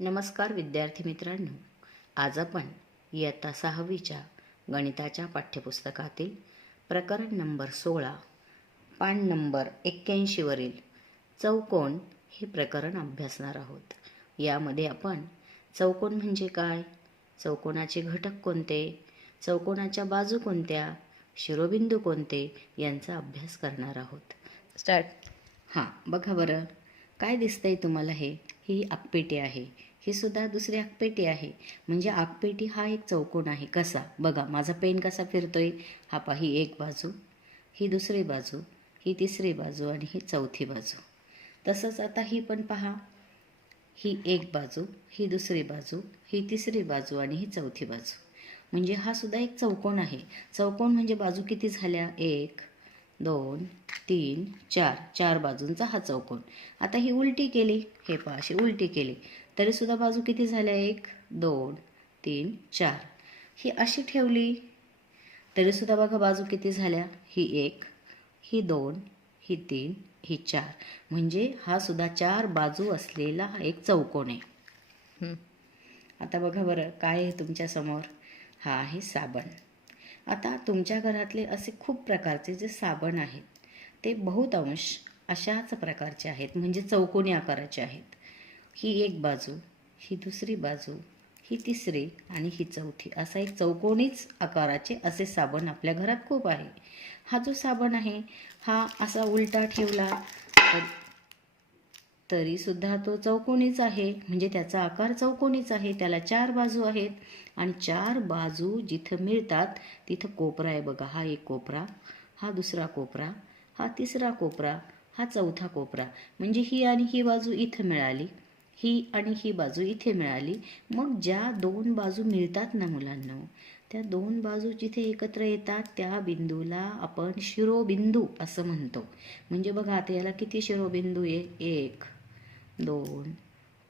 नमस्कार विद्यार्थी मित्रांनो, आज आपण इयत्ता 6वीच्या गणिताच्या पाठ्यपुस्तकातील प्रकरण नंबर 16 पान नंबर 81 वरील चौकोन हे प्रकरण अभ्यासणार आहोत. यामध्ये आपण चौकोन म्हणजे काय, चौकोनाचे घटक कोणते, चौकोनाच्या बाजू कोणत्या, शिरोबिंदू कोणते यांचा अभ्यास करणार आहोत. स्टार्ट. बघा बरं, काय दिसतंय तुम्हाला? ही आगपेटी आहे, ही सुद्धा दुसरी आगपेटी आहे. म्हणजे आगपेटी हा एक चौकोन आहे. कसा? बघा, माझा पेन कसा फिरतोय. हा पहा, ही एक बाजू, ही दुसरी बाजू, ही तिसरी बाजू आणि ही चौथी बाजू. तसंच आता ही पण पहा, ही एक बाजू, ही दुसरी बाजू, ही तिसरी बाजू आणि ही चौथी बाजू. म्हणजे हा सुद्धा एक चौकोन आहे. चौकोन म्हणजे बाजू किती झाल्या? 1 2 3 4, 4 बाजूंचा हा चौकोन. आता ही उलटी केली, हे पहा, अशी उलटी केली तरी सुद्धा बाजू किती झाल्या? 1 2 3 4. ही अशी ठेवली तरी सुद्धा बघा बाजू किती झाल्या? ही 1, ही 2, ही 3, ही 4. म्हणजे हा सुद्धा 4 बाजू असलेला हा एक चौकोन आहे. आता बघा बरं, काय आहे तुमच्या समोर? हा आहे साबण. आता तुमच्या घरातले असे खूप प्रकारचे जे साबण आहेत ते बहुतांश अशाच प्रकारचे आहेत, म्हणजे चौकोनी आकाराचे आहेत. ही एक बाजू, ही दुसरी बाजू, ही तिसरी आणि ही चौथी, असा एक चौकोनीच आकाराचे असे साबण आपल्या घरात खूप आहे. हा जो साबण आहे हा असा उलटा ठेवला तरी सुद्धा तो चौकोनीच आहे, म्हणजे त्याचा आकार चौकोनीच आहे. त्याला 4 बाजू आहेत आणि 4 बाजू जिथं मिळतात तिथं कोपरा आहे. बघा, हा एक कोपरा, हा दुसरा कोपरा, हा तिसरा कोपरा, हा चौथा कोपरा. म्हणजे ही आणि ही बाजू इथं मिळाली, ही आणि ही बाजू इथे मिळाली. मग ज्या 2 बाजू मिळतात ना मुलांना, त्या 2 बाजू जिथे एकत्र येतात त्या बिंदूला आपण शिरोबिंदू असं म्हणतो. म्हणजे बघा, आता याला किती शिरोबिंदू आहे? 1 2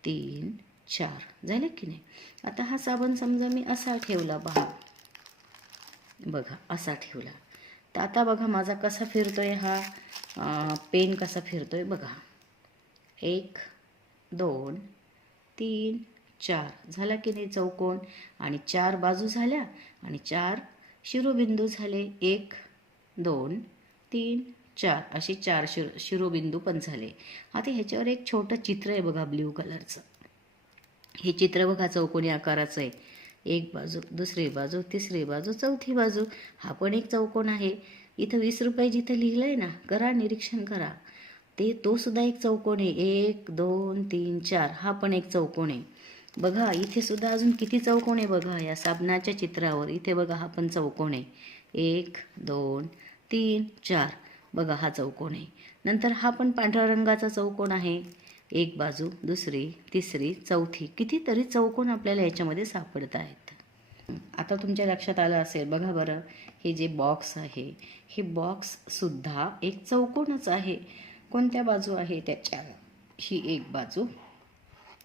3 4 झाले की नाही? आता हा साबण समजा मी असा ठेवला, बघा असा ठेवला, तर आता बघा माझा कसा फिरतोय हा पेन कसा फिरतोय बघा. 1 2 3 4 झाला की नाही चौकोन? आणि 4 बाजू झाल्या आणि 4 शिरोबिंदू झाले. 1 2 3 4 असे 4 शिरोबिंदू पण झाले. आता ह्याच्यावर एक छोटं चित्र आहे बघा, ब्ल्यू कलरचं. हे चित्र बघा चौकोनी आकाराचं आहे. एक बाजू, दुसरी बाजू, तिसरी बाजू, चौथी बाजू. हा पण एक चौकोन आहे. इथं 20 रुपये जिथं लिहिलं आहे ना, करा निरीक्षण करा, तो सुद्धा एक चौकोन आहे. 1 2 3 4 हा पण एक चौकोन आहे. बघा इथे सुद्धा अजून किती चौकोन आहे बघा, या साबणाच्या चित्रावर इथे बघा, हा पण चौकोन आहे. 1 2 3 4 बघा, हा चौकोन आहे. नंतर हा पण पांढऱ्या रंगाचा चौकोन आहे. एक बाजू, दुसरी, तिसरी, चौथी, कितीतरी चौकोन आपल्याला याच्यामध्ये सापडत आहेत. आता तुमच्या लक्षात आलं असेल, बघा बरं, हे जे बॉक्स आहे हे बॉक्स सुद्धा एक चौकोनच आहे. कोणत्या बाजू आहे त्याच्या? ही एक बाजू,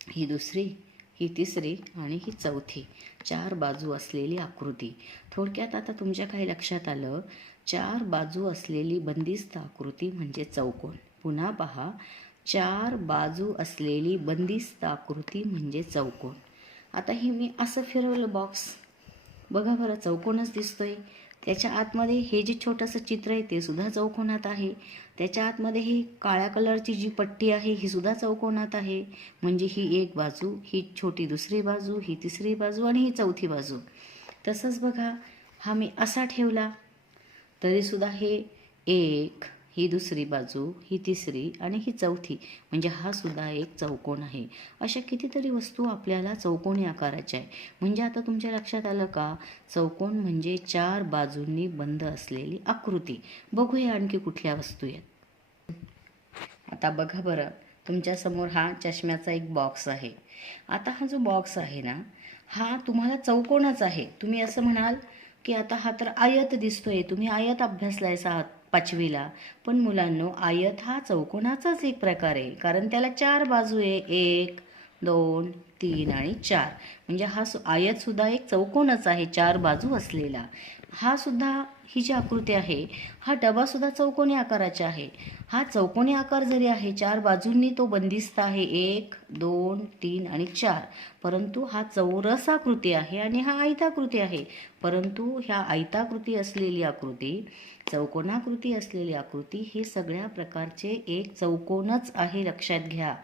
ही दुसरी, ही तिसरी आणि ही चौथी, 4 बाजू असलेली आकृती. थोडक्यात आता तुमच्या काही लक्षात आलं, 4 बाजू असलेली बंदिस्त आकृती म्हणजे चौकोन. पुन्हा पहा, 4 बाजू असलेली बंदिस्त आकृती म्हणजे चौकोन. आता हे मी असं फिरवलं बॉक्स, बघा बरं चौकोनच दिसतोय. त्याच्या आतमध्ये हे जे छोटंसं चित्र आहे ते सुद्धा चौकोनात आहे. त्याच्या आतमध्ये ही काळ्या कलरची जी पट्टी आहे ही सुद्धा चौकोनात आहे. म्हणजे ही एक बाजू, ही छोटी दुसरी बाजू, ही तिसरी बाजू आणि ही चौथी बाजू. तसंच बघा, हा मी असा ठेवला तरी सुद्धा हे एक, ही दुसरी बाजू, ही तिसरी आणि ही चौथी, म्हणजे हा सुद्धा एक चौकोन आहे. अशा कितीतरी वस्तू आपल्याला चौकोनी आकाराच्या आहे. म्हणजे आता तुमच्या लक्षात आलं का, चौकोन म्हणजे 4 बाजूंनी बंद असलेली आकृती. बघूया आणखी कुठल्या वस्तू आहेत. आता बघा बरं, तुमच्यासमोर हा चष्म्याचा एक बॉक्स आहे. आता हा जो बॉक्स आहे ना, हा तुम्हाला चौकोनच आहे. तुम्ही असं म्हणाल की आता हा तर आयत दिसतोय, तुम्ही आयत अभ्यासलाय 5वीला. पण मुलांनो, आयत हा चौकोनाचाच एक प्रकार आहे, कारण त्याला 4 बाजू आहे. 1 2 3 आणि 4. म्हणजे हा आयत सुद्धा एक चौकोनच आहे, 4 बाजू असलेला. हा सुद्धा ही जी आकृती आहे, हा डबा सुद्धा चौकोनी आकाराचा आहे. हा चौकोनी आकार जरी आहे, 4 बाजूंनी तो बंदिस्त आहे, 1 2 3 आणि 4. परंतु हा चौरस आकृती आहे आणि हा आयताकृती आहे. परंतु ह्या आयताकृती असलेली आकृती, चौकोनाकृती असलेली आकृती हे सगळ्या प्रकारचे एक चौकोनच आहे, लक्षात घ्या.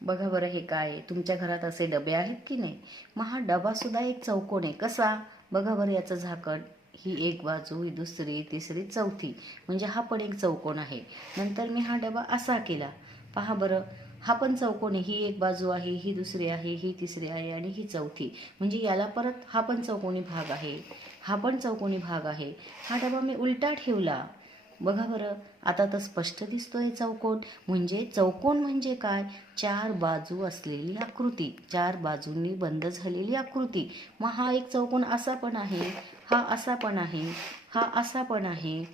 बघा बरं, हे काय तुमच्या घरात असे डबे आहेत की नाही? मग हा डबा सुद्धा एक चौकोन आहे. कसा? बघा बरं, याचं झाकण, ही एक बाजू, ही दुसरी, तिसरी, चौथी, म्हणजे हा पण एक चौकोन आहे. नंतर मी हा डबा असा केला, पहा बरं, हा पण चौकोन आहे. ही एक बाजू आहे, ही दुसरी आहे, ही तिसरी आहे आणि ही चौथी, म्हणजे याला परत हा पण चौकोनी भाग आहे, हा पण चौकोनी भाग आहे. हा डबा मी उलटा ठेवला, बघा बरं, आता तर स्पष्ट दिसतोय चौकोन. म्हणजे चौकोन म्हणजे काय? 4 बाजू असलेली आकृती, 4 बाजूंनी बंद झालेली आकृती. मग हा एक चौकोन असा पण आहे, हा असा पण आहे, हा असा पण आहे,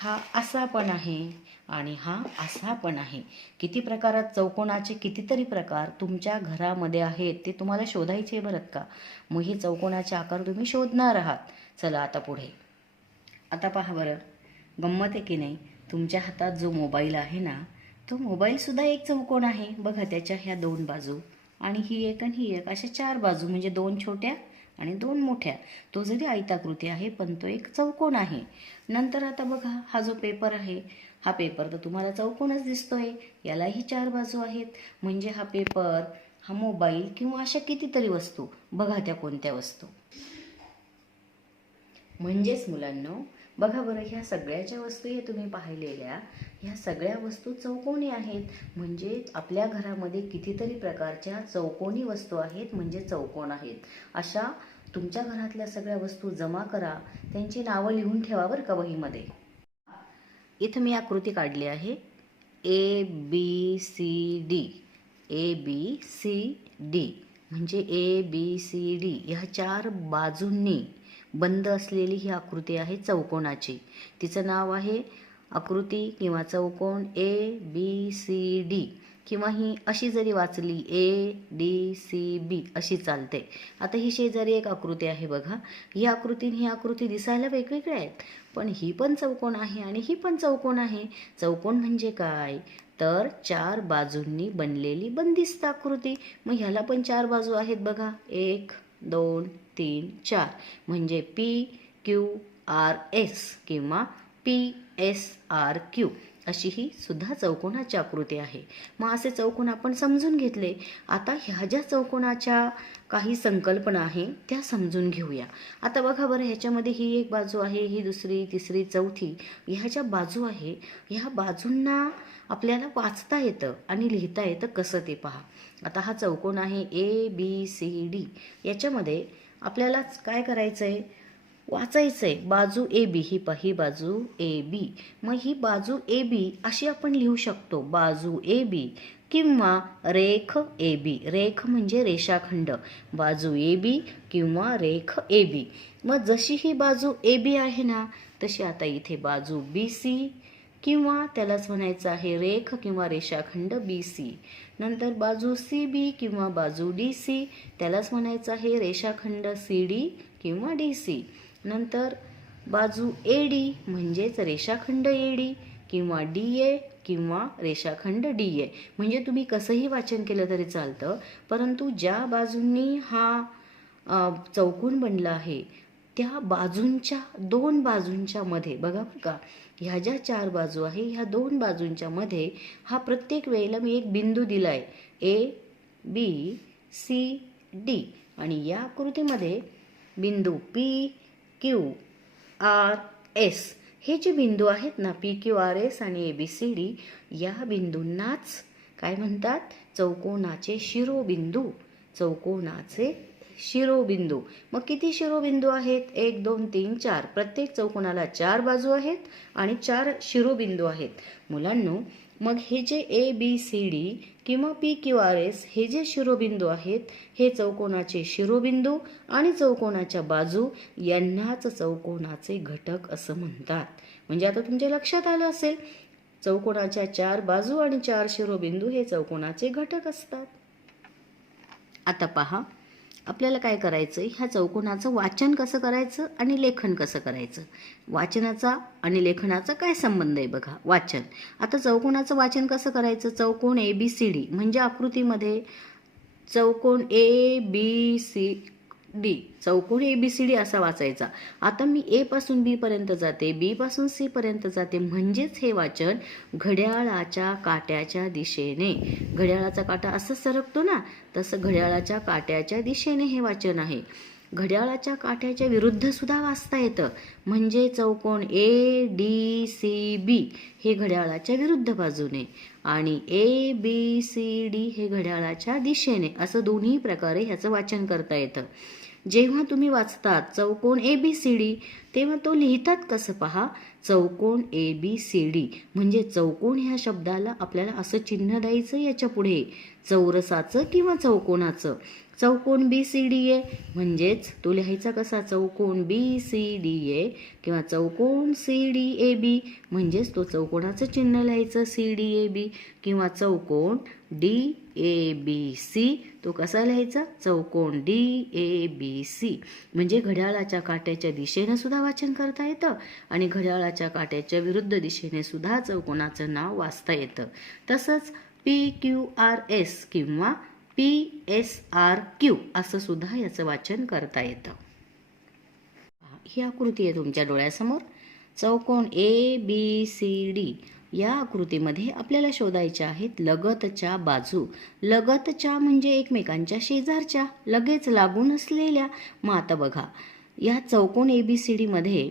हा असा पण आहे आणि हा असा पण आहे. किती प्रकारात चौकोनाचे कितीतरी प्रकार तुमच्या घरामध्ये आहेत, ते तुम्हाला शोधायचे बरं का. मग हे चौकोनाचे आकार तुम्ही शोधणार आहात. चला आता पुढे. आता पहा बरं, गंमत आहे की नाही? तुमच्या हातात जो मोबाईल आहे ना, तो मोबाईलसुद्धा एक चौकोन आहे. बघा, त्याच्या ह्या 2 बाजू आणि ही एक आणि ही एक, अशा 4 बाजू, म्हणजे 2 छोट्या आणि 2 मोठ्या. तो जरी आयताकृती आहे, पण तो एक चौकोन आहे. नंतर आता बघा, हा जो पेपर आहे, हा पेपर तर तुम्हाला चौकोनच दिसतोय. यालाही 4 बाजू आहेत. म्हणजे हा पेपर, हा मोबाईल किंवा अशा कितीतरी वस्तू, बघा त्या कोणत्या वस्तू. म्हणजेच मुलांनो, बघा बरं, ह्या सगळ्याच्या वस्तू हे तुम्ही पाहिलेल्या, ह्या सगळ्या वस्तू चौकोनी आहेत. म्हणजे आपल्या घरामध्ये कितीतरी प्रकारच्या चौकोनी वस्तू आहेत, म्हणजे चौकोन आहेत. अशा तुमच्या घरातल्या सगळ्या वस्तू जमा करा, त्यांची नावं लिहून ठेवा बरं का वहीमध्ये. इथं मी आकृती काढली आहे, ABCD. ABCD म्हणजे ABCD ह्या 4 बाजूंनी बंद असलेली ही आकृती आहे चौकोनाची. तिचं नाव आहे आकृती किंवा चौकोन ABCD, किंवा ही अशी जरी वाचली ADCB अशी चालते. आता ही शेजारी एक आकृती आहे बघा. ही आकृती ही आकृती दिसायला वेगवेगळ्या आहेत, पण ही पण चौकोन आहे आणि ही पण चौकोन आहे. चौकोन म्हणजे काय? तर 4 बाजूंनी बनलेली बंदिस्त आकृती. मग ह्याला पण 4 बाजू आहेत बघा, 1 2 3 4, म्हणजे PQRS किंवा PSRQ अशी ही सुद्धा चौकोनाची आकृती आहे. मग असे चौकोन आपण समजून घेतले. आता ह्या ज्या चौकोनाच्या काही संकल्पना आहे त्या समजून घेऊया. आता बघा बरं, ह्याच्यामध्ये ही एक बाजू आहे, ही दुसरी, तिसरी, चौथी, ह्या ज्या बाजू आहे, ह्या बाजूंना आपल्याला वाचता येतं आणि लिहिता येतं. कसं ते पहा. आता हा चौकोन आहे ABCD. याच्यामध्ये आपल्याला काय करायचं आहे? वाचायचं आहे. बाजू AB, ही बाजू AB. मग ही बाजू AB अशी आपण लिहू शकतो, बाजू AB, किंवा रेख AB. रेख म्हणजे रेषाखंड, बाजू AB किंवा रेख AB. मग जशी ही बाजू AB आहे ना, तशी आता इथे बाजू BC, किंवा त्यालाच म्हणायचं आहे रेख किंवा रेषाखंड BC. नंतर बाजू CB किंवा बाजू DC, त्यालाच म्हणायचं आहे रेषाखंड CD किंवा DC. नंतर बाजू AD म्हणजेच रेषाखंड AD किंवा DA किंवा रेषाखंड DA. म्हणजे तुम्ही कसंही वाचन केलं तरी चालतं, परंतु ज्या बाजूंनी हा चौकोन बनला आहे त्या बाजूंच्या, 2 बाजूंच्या मध्ये बघा का, ह्या ज्या 4 बाजू आहे, ह्या 2 बाजूंच्या मध्ये हा प्रत्येक वेळेला मी एक बिंदू दिलाय, ABCD. आणि या आकृतीमध्ये बिंदू PQRS हे जे बिंदू आहेत ना, PQRS आणि ABCD, या बिंदूंनाच काय म्हणतात? चौकोनाचे शिरोबिंदू. चौकोनाचे शिरोबिंदू. मग किती शिरोबिंदू आहेत? 1 2 3 4. प्रत्येक चौकोनाला 4 बाजू आहेत आणि 4 शिरोबिंदू आहेत. मुलांनो, मग हे जे ABCD किंवा PQRS हे जे शिरोबिंदू आहेत, हे चौकोनाचे शिरोबिंदू आणि चौकोनाच्या बाजू यांनाच चौकोनाचे घटक असं म्हणतात. म्हणजे आता तुमच्या लक्षात आलं असेल, चौकोनाच्या 4 बाजू आणि 4 शिरोबिंदू हे चौकोनाचे घटक असतात. आता पहा, आपल्याला काय करायचं, ह्या चौकोनाचं वाचन कसं करायचं आणि लेखन कसं करायचं. वाचनाचा आणि लेखनाचा काय संबंध आहे बघा. वाचन, आता चौकोनाचं वाचन कसं करायचं. चौकोन ABCD म्हणजे आकृतीमध्ये चौकोन ABCD, चौकोन ABCD असा वाचायचा. आता मी A पासून B पर्यंत जाते, B पासून C पर्यंत जाते, म्हणजेच हे वाचन घड्याळाच्या काट्याच्या दिशेने, घड्याळाचा काटा असं सरकतो ना, तसं घड्याळाच्या काट्याच्या दिशेने हे वाचन आहे. घड्याळाच्या काट्याच्या विरुद्ध सुद्धा वाचता येतं, म्हणजे चौकोन ADCB हे घड्याळाच्या विरुद्ध बाजूने आणि ABCD हे घड्याळाच्या दिशेने, असं दोन्ही प्रकारे ह्याचं वाचन करता येतं. जेव्हा तुम्ही वाचतात चौकोन ABCD तेव्हा तो लिहितात कसं पहा. चौकोन ABCD म्हणजे चौकोन ह्या शब्दाला आपल्याला असं चिन्ह द्यायचं याच्या पुढे, चौरसाचं किंवा चौकोनाचं. चौकोन BCDA म्हणजेच तो लिहायचा कसा, चौकोन BCDA किंवा चौकोन CDAB म्हणजेच तो चौकोनाचं चिन्ह लिहायचं CDAB, किंवा चौकोन DABC तो कसा लिहायचा, चौकोन DABC म्हणजे घड्याळाच्या काट्याच्या दिशेने सुद्धा वाचन करता येतं आणि घड्याळाच्या काट्याच्या विरुद्ध दिशेने सुद्धा चौकोनाचं नाव वाचता येतं. तसंच PQRS किंवा PSRQ असं सुद्धा याचं वाचन करता येतं. ही आकृती आहे तुमच्या डोळ्यासमोर. चौकोन ABCD या आकृतीमध्ये आपल्याला शोधायच्या आहेत लगतच्या बाजू. लगतच्या म्हणजे एकमेकांच्या शेजारच्या, लगेच लागून असलेल्या. मग आता बघा, या चौकोन ABCD मध्ये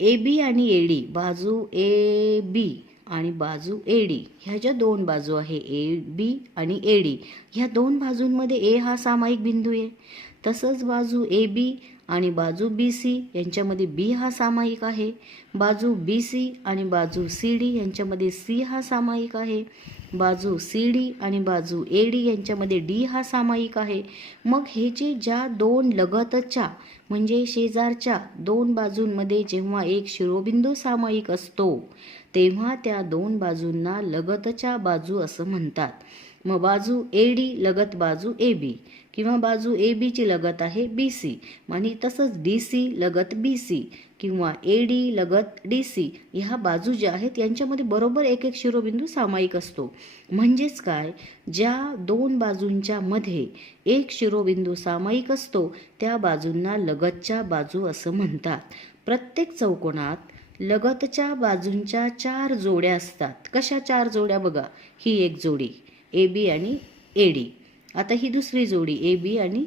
AB आणि AD, बाजू AB आणि बाजू AD ह्या ज्या दोन बाजू आहे AB आणि AD, ह्या दोन बाजूंमध्ये A हा सामायिक बिंदू आहे. तसंच बाजू AB आणि बाजू BC यांच्यामध्ये B हा सामायिक आहे. बाजू BC आणि बाजू CD यांच्यामध्ये C हा सामायिक आहे. बाजू CD आणि बाजू AD यांच्यामध्ये D हा सामायिक आहे. मग हे जे ज्या दोन लगतच्या म्हणजे शेजारच्या दोन बाजूंमध्ये जेव्हा एक शिरोबिंदू सामायिक असतो तेव्हा त्या दोन बाजूंना लगतच्या बाजू असं म्हणतात. मग बाजू AD लगत बाजू AB किंवा बाजू AB ची लगत आहे BC आणि तसंच DC लगत BC किंवा AD लगत DC, ह्या बाजू ज्या आहेत यांच्यामध्ये बरोबर एक एक शिरोबिंदू सामायिक असतो. म्हणजेच काय, ज्या दोन बाजूंच्या मध्ये एक शिरोबिंदू सामायिक असतो त्या बाजूंना लगतच्या बाजू असं म्हणतात. प्रत्येक चौकोनात लगतच्या बाजूंच्या 4 जोड्या असतात. कशा 4 जोड्या बघा, ही एक जोडी AB आणि AD, आता ही दुसरी जोडी AB आणि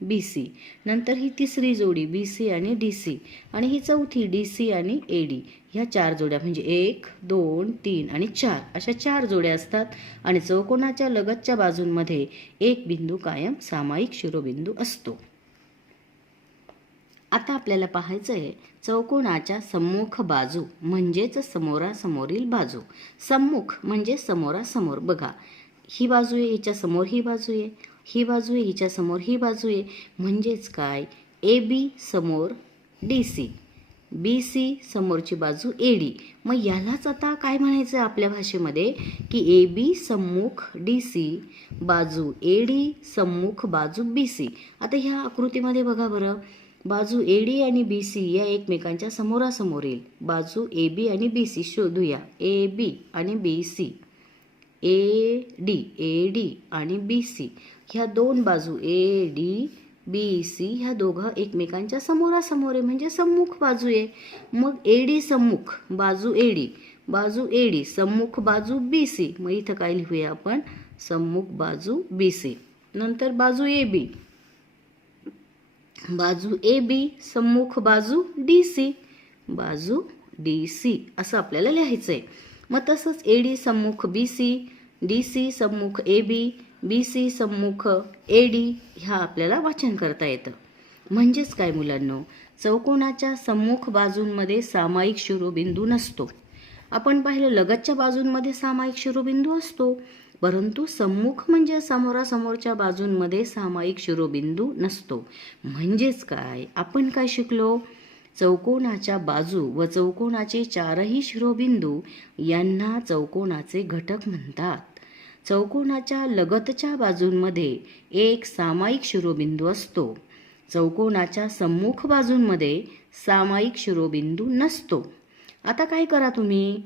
BC, नंतर ही तिसरी जोडी BC आणि DC आणि ही चौथी DC आणि AD. ह्या 4 जोड्या म्हणजे 1 2 3 आणि 4 अशा 4 जोड्या असतात आणि चौकोनाच्या लगतच्या बाजूंमध्ये एक बिंदू कायम सामायिक शिरोबिंदू असतो. आता आपल्याला पाहायचं आहे चौकोनाच्या सम्मुख बाजू म्हणजेच समोरासमोरील बाजू. सम्मुख म्हणजे समोरासमोर. बघा, ही बाजू आहे, हिच्या समोर ही बाजू आहे, ही बाजू आहे, हिच्या समोर ही बाजू आहे. म्हणजेच काय, AB समोर DC, BC समोरची बाजू AD. मग यालाच आता काय म्हणायचं आपल्या भाषेमध्ये की AB सम्मुख DC बाजू AD सम्मुख बाजू BC. आता ह्या आकृतीमध्ये बघा बरं, बाजू AD आणि BC या एकमेकांच्या समोरासमोरील. बाजू AB आणि BC शोधूया. AB आणि BC, AD आणि BC ह्या दोन बाजू AD BC ह्या दोघं एकमेकांच्या समोरासमोर आहे म्हणजे सम्मुख बाजू आहे. मग AD सम्मुख बाजू AD, बाजू AD सम्मुख बाजू BC. मग इथं काय लिहूया आपण, सम्मुख बाजू BC. नंतर बाजू AB, बाजू AB सम्मुख बाजू DC, बाजू DC असं आपल्याला लिहायचं आहे. मग तसंच AD सम्मुख BC, DC सम्मुख AB, BC सम्मुख AD ह्या आपल्याला वाचन करता येतं. म्हणजेच काय मुलांनो, चौकोनाच्या सम्मुख बाजूंमध्ये सामायिक शिरोबिंदू नसतो. आपण पाहिलं लगतच्या बाजूंमध्ये सामायिक शिरोबिंदू असतो, परंतु सम्मुख म्हणजे समोरासमोरच्या बाजूंमध्ये सामायिक शिरोबिंदू नसतो. म्हणजेच काय, आपण काय शिकलो, चौकोनाच्या बाजू व चौकोनाचे 4ही शिरोबिंदू यांना चौकोनाचे घटक म्हणतात. चौकोनाच्या लगतच्या बाजूंमध्ये एक सामायिक शिरोबिंदू असतो. चौकोनाच्या सम्मुख बाजूंमध्ये सामायिक शिरोबिंदू नसतो. आता काय करा तुम्ही,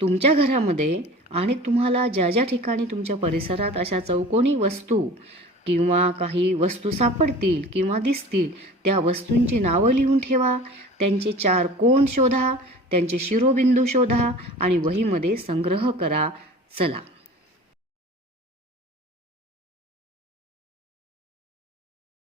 तुमच्या घरामध्ये आणि तुम्हाला ज्या ज्या ठिकाणी तुमच्या परिसरात अशा चौकोनी वस्तू किंवा काही वस्तू सापडतील किंवा दिसतील, त्या वस्तूंची नावं लिहून ठेवा, त्यांचे 4 कोन शोधा, त्यांचे शिरोबिंदू शोधा आणि वहीमध्ये संग्रह करा. चला.